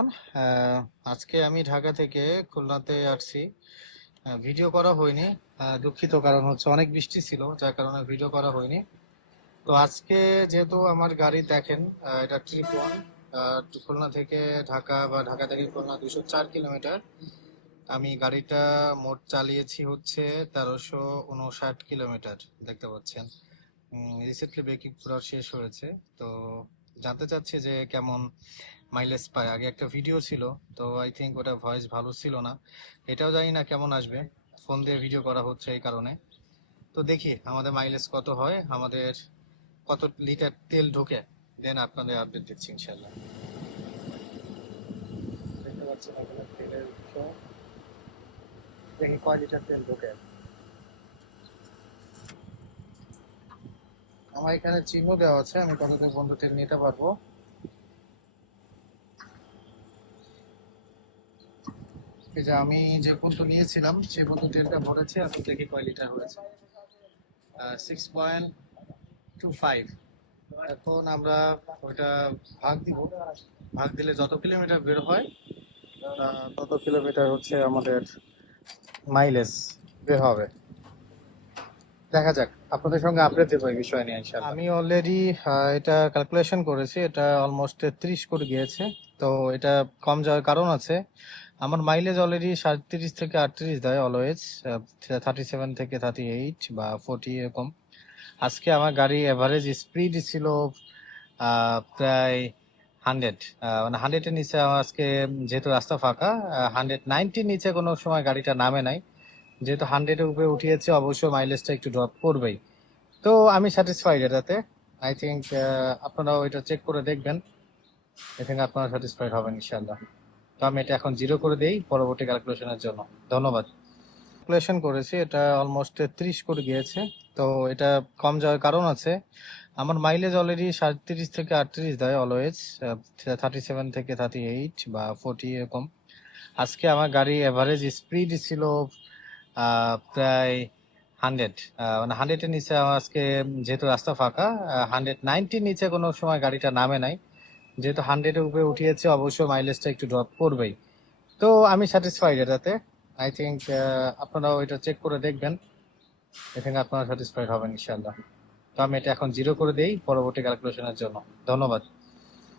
Everyone. আজকে আমি ঢাকা থেকে খুলনাতে আসছি। ভিডিও করা হয়নি, দুঃখিত। কারণ হচ্ছে অনেক বৃষ্টি ছিল, যার কারণে ভিডিও করা হয়নি। তো আজকে যেহেতু আমার গাড়ি দেখেন, এটা ট্রিপ ওয়ান। খুলনা থেকে ঢাকা বা ঢাকা থেকে খুলনা 204 কিলোমিটার। আমি গাড়িটা মোট চালিয়েছি হচ্ছে 1359 কিলোমিটার, দেখতে পাচ্ছেন। রিসেন্টলি ব্রেকিং পুরো শেষ হয়েছে। তো জানতে চাচ্ছি যে কেমন মাইলেজ পায়। আগে একটা ভিডিও ছিল, তো আই থিঙ্ক ওটা ভয়েস ভালো ছিল না। এটাও জানি না কেমন আসবে, ফোন দিয়ে ভিডিও করা হচ্ছে এই কারণে। তো দেখি আমাদের মাইলেজ কত হয়, আমাদের কত লিটার তেল ঢোকে, দেন আপনাদের আপডেট দিচ্ছি ইনশাল্লাহ। দেখতে পাচ্ছেন এখানে তেলের উৎস। দেখি কয় লিটার তেল ঢোকে। আমার এখানে চিহ্ন দেওয়া আছে, আমি কতদিন বন্ধু তেল নিতে পারবো। এই যে আমি যে পর্যন্ত নিয়েছিলাম সেই পর্যন্ত তেলটা ভরেছে, এখন দেখি কয় লিটার হয়েছে। 6.25। এখন আমরা ওইটা ভাগ দিব। ভাগ দিলে যত কিলোমিটার বের হয়, তত কিলোমিটার হচ্ছে আমাদের মাইলেজ বের হবে। দেখা যাক, আপনাদের সঙ্গে আপডেট দেবো এই বিষয় নিয়ে ইনশাআল্লাহ। আমি অলরেডি এটা ক্যালকুলেশন করেছি, এটা অলমোস্ট 30 করে গিয়েছে। তো এটা কম যাওয়ার কারণ আছে, আমার মাইলেজ অলরেডি 37 থেকে 38 দেয় অলওয়েজ। 37 থেকে 38 বা 40 এরকম। আজকে আমার গাড়ি এভারেজ স্পিড ছিল প্রায় 100, মানে 100-এর নিচে আমার আজকে, যেহেতু রাস্তা ফাঁকা, 190-র নিচে কোনো সময় গাড়িটা নামে নাই। যেহেতু 100-এর উপরে উঠিয়েছে, অবশ্যই মাইলেজটা একটু ড্রপ করবেই। তো আমি স্যাটিসফাইড এটাতে। আই থিঙ্ক আপনারাও এটা চেক করে দেখবেন, আই থিঙ্ক আপনারা স্যাটিসফাইড হবেন ইনশাল্লাহ। তো আমি এটা এখন 0 করে দেই পরবর্তী ক্যালকুলেশনের জন্য। ধন্যবাদ। ক্যালকুলেশন করেছি, এটা অলমোস্ট 30 করে গিয়েছে। তো এটা কম যাওয়ার কারণ আছে, আমার মাইলেজ অলরেডি 37 থেকে 38 দেয় অলওয়েজ। 37 থেকে 38 বা 40 এরকম। আজকে আমার গাড়ি এভারেজ স্পিড ছিল প্রায় 100, মানে 100-এর নিচে আমার আজকে, যেহেতু রাস্তা ফাঁকা, 190-র নিচে কোনো সময় গাড়িটা নামে নাই। যেহেতু 100-এর উপরে উঠিয়েছে, অবশ্যই মাইলেজটা একটু ড্রপ করবেই। তো আমি স্যাটিসফাইড এটাতে। আই থিঙ্ক আপনারাও এটা চেক করে দেখবেন, আই থিঙ্ক আপনারা স্যাটিসফাইড হবেন ইনশাল্লাহ। তো আমি এটা এখন 0 করে দেই পরবর্তী ক্যালকুলেশনের জন্য। ধন্যবাদ।